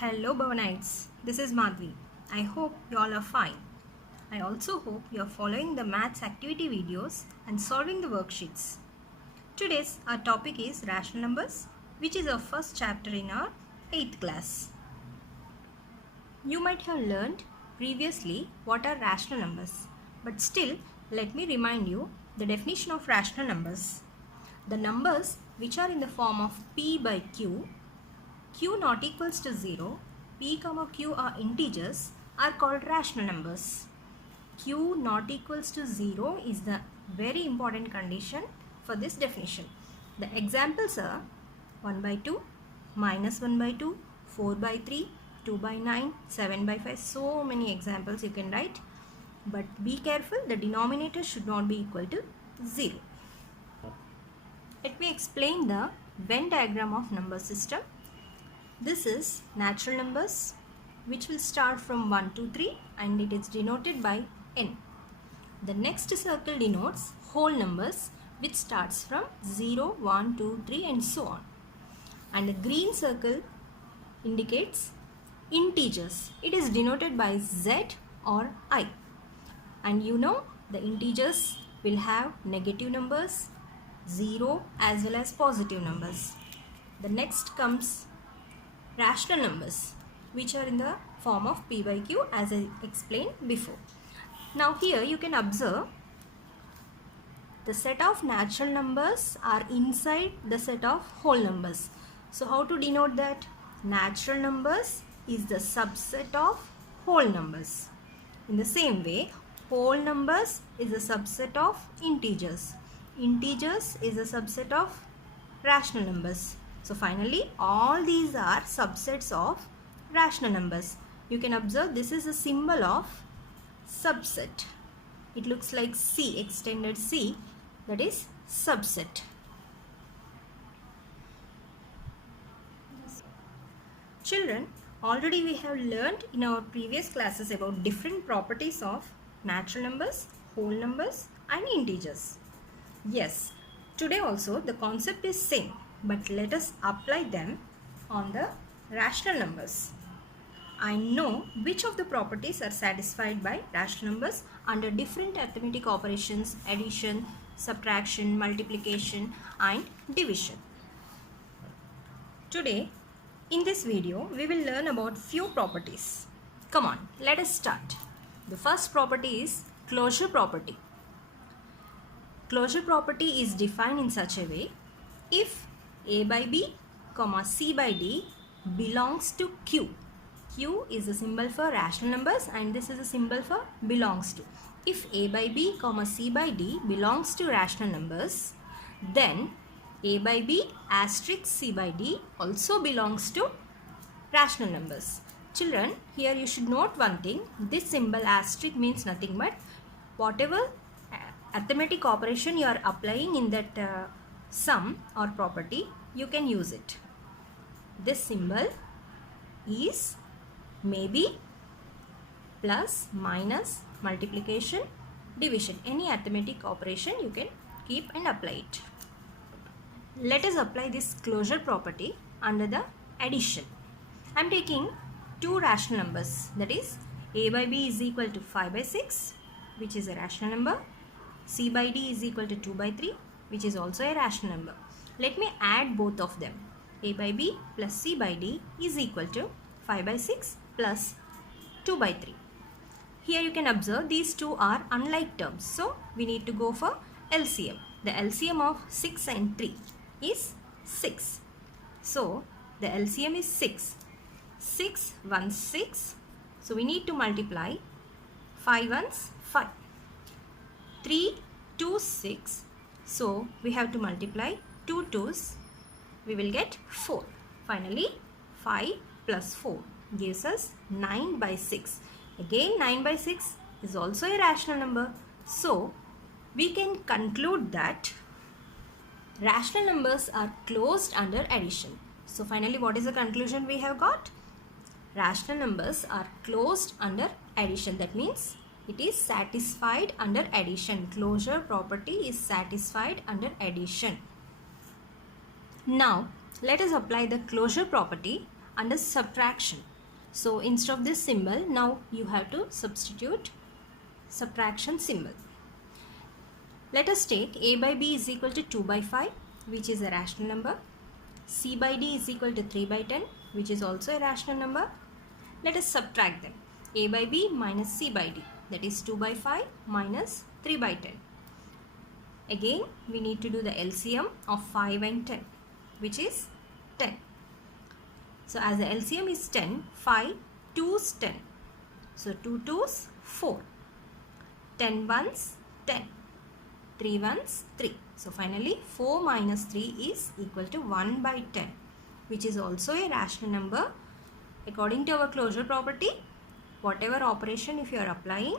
Hello Bhavanites, this is Madhvi. I hope you all are fine. I also hope you are following the maths activity videos and solving the worksheets. Today's our topic is rational numbers, which is our first chapter in our 8th class. You might have learned previously what are rational numbers, but still let me remind you the definition of rational numbers. The numbers which are in the form of p by q, q not equals to 0, p comma q are integers, are called rational numbers. Q not equals to 0 is the very important condition for this definition. The examples are 1 by 2, minus 1 by 2, 4 by 3, 2 by 9, 7 by 5. So many examples you can write. But be careful, the denominator should not be equal to 0. Let me explain the Venn diagram of number system. This is natural numbers which will start from 1 to 3 and it is denoted by n. The next circle denotes whole numbers which starts from 0, 1, 2, 3 and so on. And the green circle indicates integers. It is denoted by z or I. And you know the integers will have negative numbers, 0 as well as positive numbers. The next comes rational numbers which are in the form of p by q as I explained before. Now here you can observe the set of natural numbers are inside the set of whole numbers. So how to denote that? Natural numbers is the subset of whole numbers. In the same way, whole numbers is a subset of integers. Integers is a subset of rational numbers. So finally, all these are subsets of rational numbers. You can observe this is a symbol of subset. It looks like C, extended C, that is subset. Children, already we have learned in our previous classes about different properties of natural numbers, whole numbers and integers. Yes, today also the concept is same, but let us apply them on the rational numbers. I know which of the properties are satisfied by rational numbers under different arithmetic operations, addition, subtraction, multiplication and division. Today, in this video, we will learn about few properties. Come on, let us start. The first property is closure property. Closure property is defined in such a way: if a by b, c by d belongs to q. Q is a symbol for rational numbers and this is a symbol for belongs to. If a by b, c by d belongs to rational numbers, then a by b asterisk c by d also belongs to rational numbers. Children, here you should note one thing. This symbol asterisk means nothing but whatever arithmetic operation you are applying in that sum or property, you can use it. This symbol is maybe, plus, minus, multiplication, division. Any arithmetic operation you can keep and apply it. Let us apply this closure property under the addition. I am taking two rational numbers, that is a by b is equal to 5 by 6, which is a rational number. C by d is equal to 2 by 3, which is also a rational number. Let me add both of them. A by b plus c by d is equal to 5 by 6 plus 2 by 3. Here you can observe these two are unlike terms. So we need to go for LCM. The LCM of 6 and 3 is 6. So the LCM is 6. 6 1 6. So we need to multiply 5 ones 5. 3 2 6. So we have to multiply 2 2s. We will get 4. Finally 5 plus 4 gives us 9 by 6. Again 9 by 6 is also a rational number. So we can conclude that rational numbers are closed under addition. So finally what is the conclusion we have got? Rational numbers are closed under addition. That means it is satisfied under addition. Closure property is satisfied under addition. Now let us apply the closure property under subtraction. So instead of this symbol, now you have to substitute subtraction symbol. Let us take a by b is equal to 2 by 5, which is a rational number. C by d is equal to 3 by 10, which is also a rational number. Let us subtract them. A by b minus c by d, that is 2 by 5 minus 3 by 10. Again, we need to do the LCM of 5 and 10, which is 10. So as the LCM is 10, 5 2's 10. So 2 2's 4. 10 1's 10. 3 1's 3. So finally 4 minus 3 is equal to 1 by 10, which is also a rational number. According to our closure property, whatever operation if you are applying,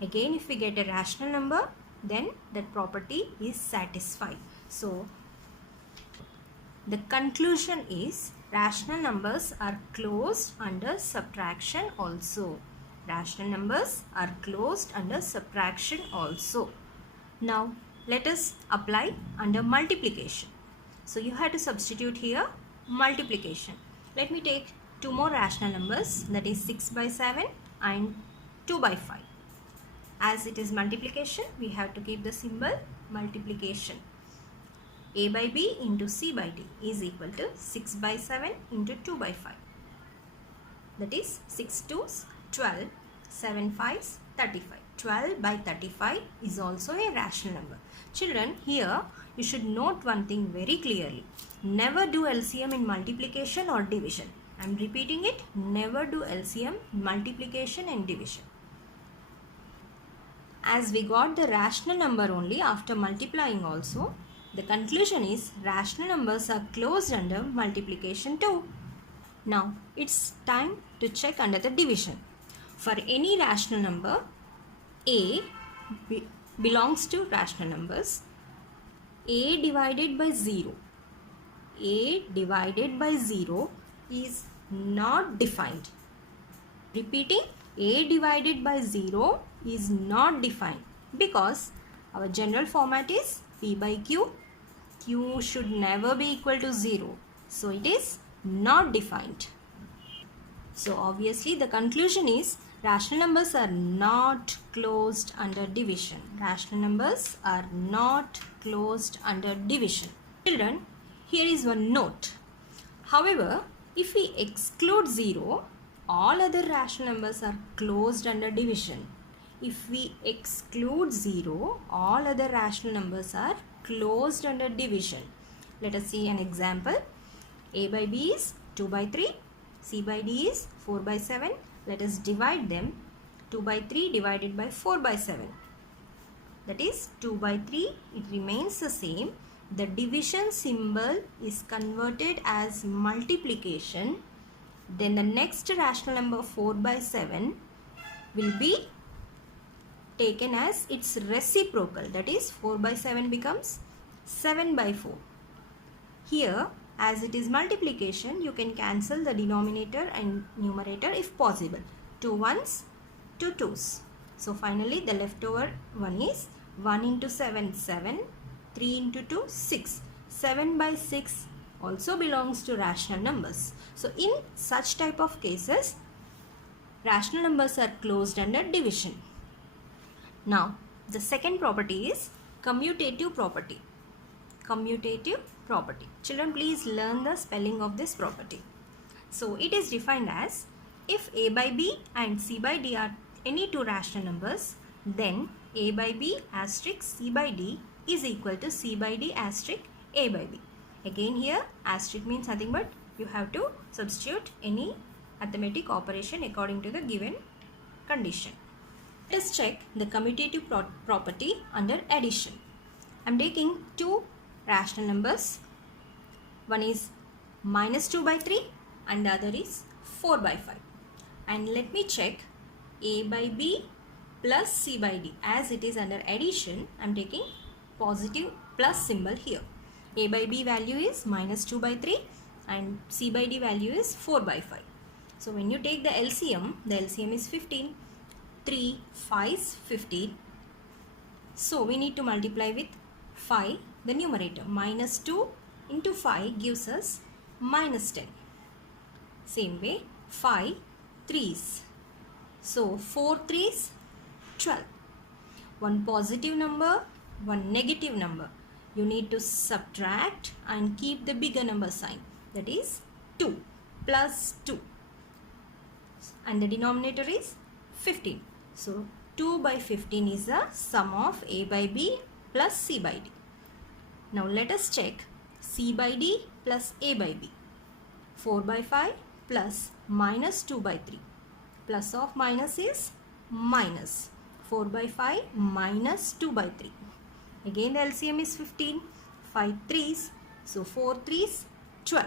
again if we get a rational number, then that property is satisfied. So the conclusion is rational numbers are closed under subtraction also. Rational numbers are closed under subtraction also. Now let us apply under multiplication. So you have to substitute here multiplication. Let me take two more rational numbers, that is 6 by 7 and 2 by 5. As it is multiplication, we have to keep the symbol multiplication. A by b into c by d is equal to 6 by 7 into 2 by 5. That is 6 2's 12, 7 5's 35. 12 by 35 is also a rational number. Children, here you should note one thing very clearly. Never do LCM in multiplication or division. I am repeating it. Never do LCM, multiplication and division. As we got the rational number only after multiplying also, the conclusion is rational numbers are closed under multiplication too. Now it's time to check under the division. For any rational number, A belongs to rational numbers. A divided by 0. A divided by 0 is not defined. Repeating, A divided by 0 is not defined because our general format is P by Q. Q should never be equal to 0. So it is not defined. So obviously the conclusion is rational numbers are not closed under division. Rational numbers are not closed under division. Children, here is one note. However, if we exclude 0, all other rational numbers are closed under division. If we exclude 0, all other rational numbers are closed under division. Let us see an example. A by b is 2 by 3. C by d is 4 by 7. Let us divide them. 2 by 3 divided by 4 by 7. That is 2 by 3. It remains the same. The division symbol is converted as multiplication. Then the next rational number 4 by 7 will be taken as its reciprocal. That is 4 by 7 becomes 7 by 4. Here, as it is multiplication, you can cancel the denominator and numerator if possible. 2 1's, 2 2's. So finally the leftover one is 1 into 7, 7. 3 into 2, 6. 7 by 6 also belongs to rational numbers. So in such type of cases, rational numbers are closed under division. Now the second property is commutative property. Commutative property. Children, please learn the spelling of this property. So it is defined as if A by B and C by D are any two rational numbers, then A by B asterisk C by D is equal to C by D asterisk A by B. Again here asterisk means nothing but you have to substitute any arithmetic operation according to the given condition. Let us check the commutative property under addition. I am taking two rational numbers. One is minus 2 by 3 and the other is 4 by 5. And let me check A by B plus C by D. As it is under addition, I am taking positive plus symbol here. A by B value is minus 2 by 3 and C by D value is 4 by 5. So when you take the LCM is 15. 3 5 is 15. So we need to multiply with 5 the numerator. Minus 2 into 5 gives us minus 10. Same way 5 3s. So 4 3s 12. One positive number, one negative number. You need to subtract and keep the bigger number sign. That is 2 plus 2. And the denominator is 15. So 2 by 15 is the sum of A by B plus C by D. Now let us check C by D plus A by B. 4 by 5 plus minus 2 by 3. Plus of minus is minus. 4 by 5 minus 2 by 3. Again the LCM is 15. 5 3s. So 4 3s 12.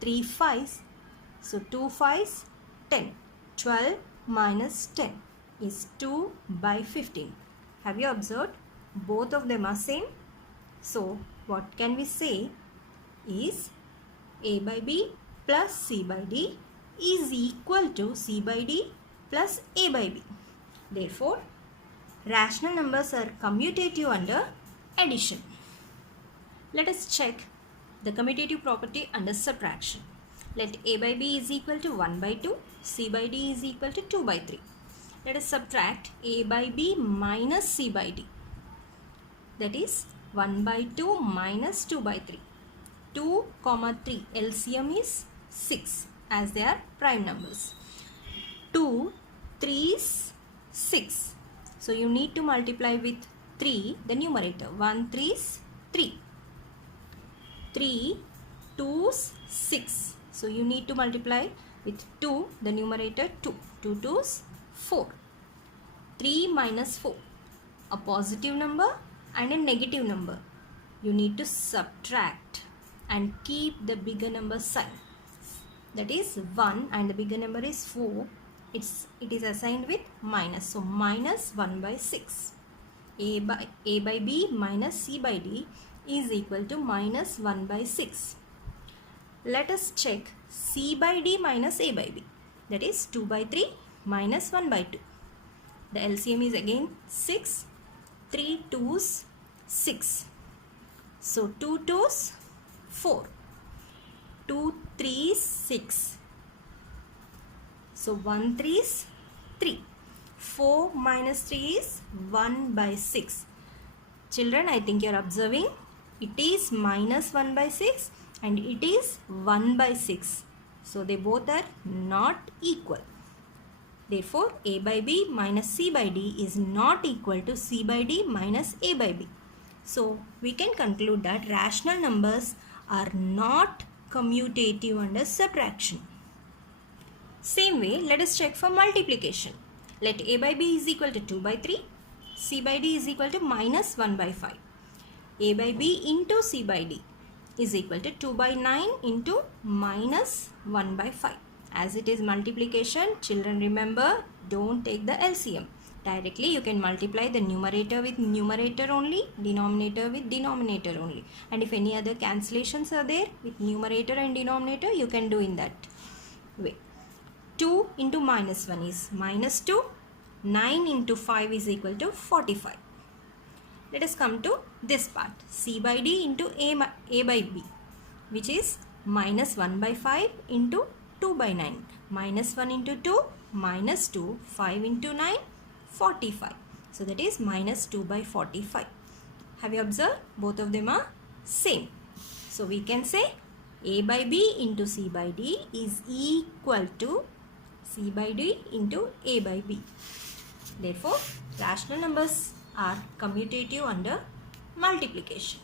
3 5s. So 2 5s 10. 12 minus 10 is 2 by 15. Have you observed? Both of them are same. So what can we say is A by B plus C by D is equal to C by D plus A by B. Therefore, rational numbers are commutative under addition. Let us check the commutative property under subtraction. Let A by B is equal to 1 by 2, C by D is equal to 2 by 3. Let us subtract A by B minus C by D. That is 1 by 2 minus 2 by 3. 2, 3 LCM is 6 as they are prime numbers. 2, 3 is 6. So you need to multiply with 3 the numerator. 1 3 is 3. 3 2's 6. So you need to multiply with 2 the numerator 2. 2 2's 4. 3 minus 4. A positive number and a negative number. You need to subtract and keep the bigger number sign. That is 1 and the bigger number is 4. It is assigned with minus. So minus 1 by 6. A by B minus C by D is equal to minus 1 by 6. Let us check C by D minus A by B. That is 2 by 3 minus 1 by 2. The LCM is again 6. 3 2's 6. So 2 2's 4. 2 3's 6. So 1 3's 3. 4 minus 3 is 1 by 6. Children, I think you are observing. It is minus 1 by 6 and it is 1 by 6. So they both are not equal. Therefore, A by B minus C by D is not equal to C by D minus A by B. So we can conclude that rational numbers are not commutative under subtraction. Same way, let us check for multiplication. Let A by B is equal to 2 by 3. C by D is equal to minus 1 by 5. A by B into C by D is equal to 2 by 9 into minus 1 by 5. As it is multiplication, children remember, don't take the LCM. Directly you can multiply the numerator with numerator only, denominator with denominator only. And if any other cancellations are there with numerator and denominator, you can do in that way. 2 into minus 1 is minus 2. 9 into 5 is equal to 45. Let us come to this part. C by D into A by B, which is minus 1 by 5 into 2 by 9. Minus 1 into 2, minus 2, 5 into 9, 45. So that is minus 2 by 45. Have you observed? Both of them are same. So we can say A by B into C by D is equal to C by D into A by B. Therefore, rational numbers are commutative under multiplication.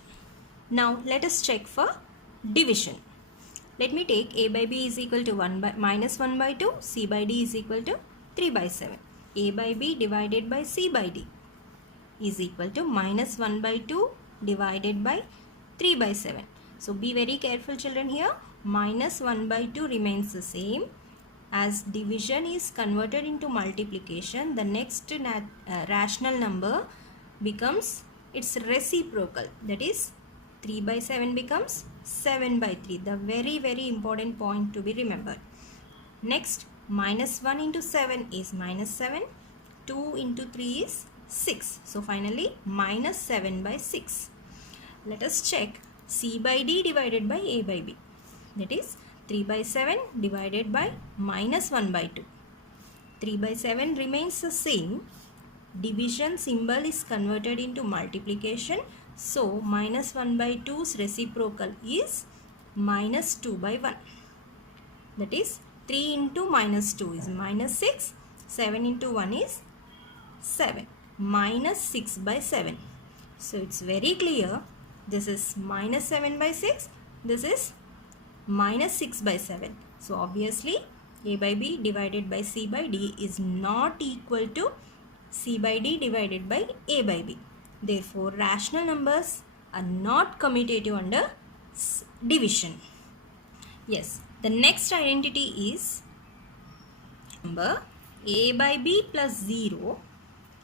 Now let us check for division. Let me take A by B is equal to minus 1 by 2, C by D is equal to 3 by 7. A by B divided by C by D is equal to minus 1 by 2 divided by 3 by 7. So be very careful children here. Minus 1 by 2 remains the same. As division is converted into multiplication, the next rational number becomes its reciprocal. That is 3 by 7 becomes 7 by 3. The very important point to be remembered. Next, minus 1 into 7 is minus 7. 2 into 3 is 6. So finally minus 7 by 6. Let us check C by D divided by A by B. That is 3 by 7 divided by minus 1 by 2. 3 by 7 remains the same. Division symbol is converted into multiplication. So minus 1 by 2's reciprocal is minus 2 by 1. That is 3 into minus 2 is minus 6. 7 into 1 is 7. Minus 6 by 7. So it's very clear. This is minus 7 by 6. This is minus 6 by 7. So obviously A by B divided by C by D is not equal to C by D divided by A by B. Therefore, rational numbers are not commutative under division. Yes, the next identity is number A by B plus 0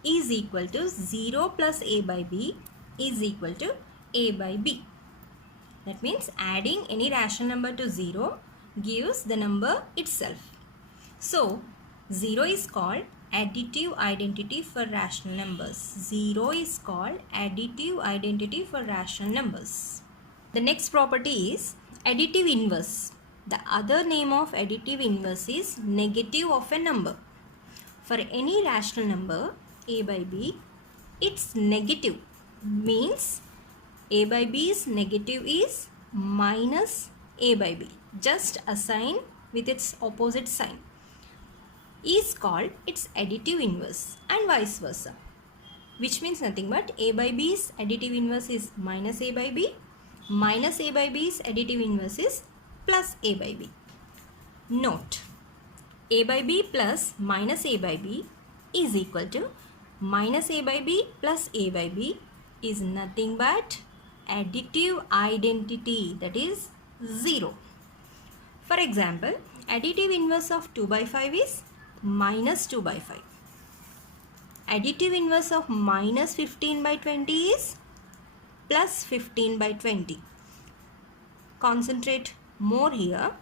is equal to 0 plus A by B is equal to A by B. That means adding any rational number to 0 gives the number itself. So, 0 is called additive identity for rational numbers. 0 is called additive identity for rational numbers. The next property is additive inverse. The other name of additive inverse is negative of a number. For any rational number A by B, its negative means A by B's negative is minus A by B. Just a sign with its opposite sign is called its additive inverse and vice versa, which means nothing but A by B's additive inverse is minus A by B, minus A by B's additive inverse is plus A by B. Note, A by B plus minus A by B is equal to minus A by B plus A by B is nothing but additive identity, that is 0. For example, additive inverse of 2 by 5 is minus 2 by 5. Additive inverse of minus 15 by 20 is plus 15 by 20. Concentrate more here.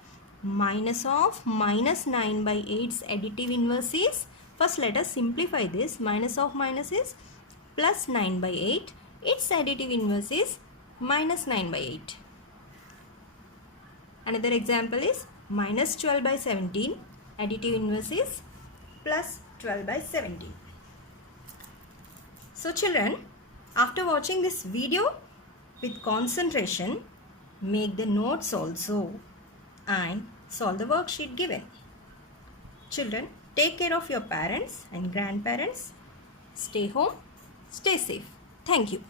Minus of minus 9 by 8's additive inverse is, first let us simplify this. Minus of minus is plus 9 by 8. Its additive inverse is minus 9 by 8. Another example is minus 12 by 17. Additive inverse is plus 12 by 17. So children, after watching this video with concentration, make the notes also and solve the worksheet given. Children, take care of your parents and grandparents. Stay home, stay safe. Thank you.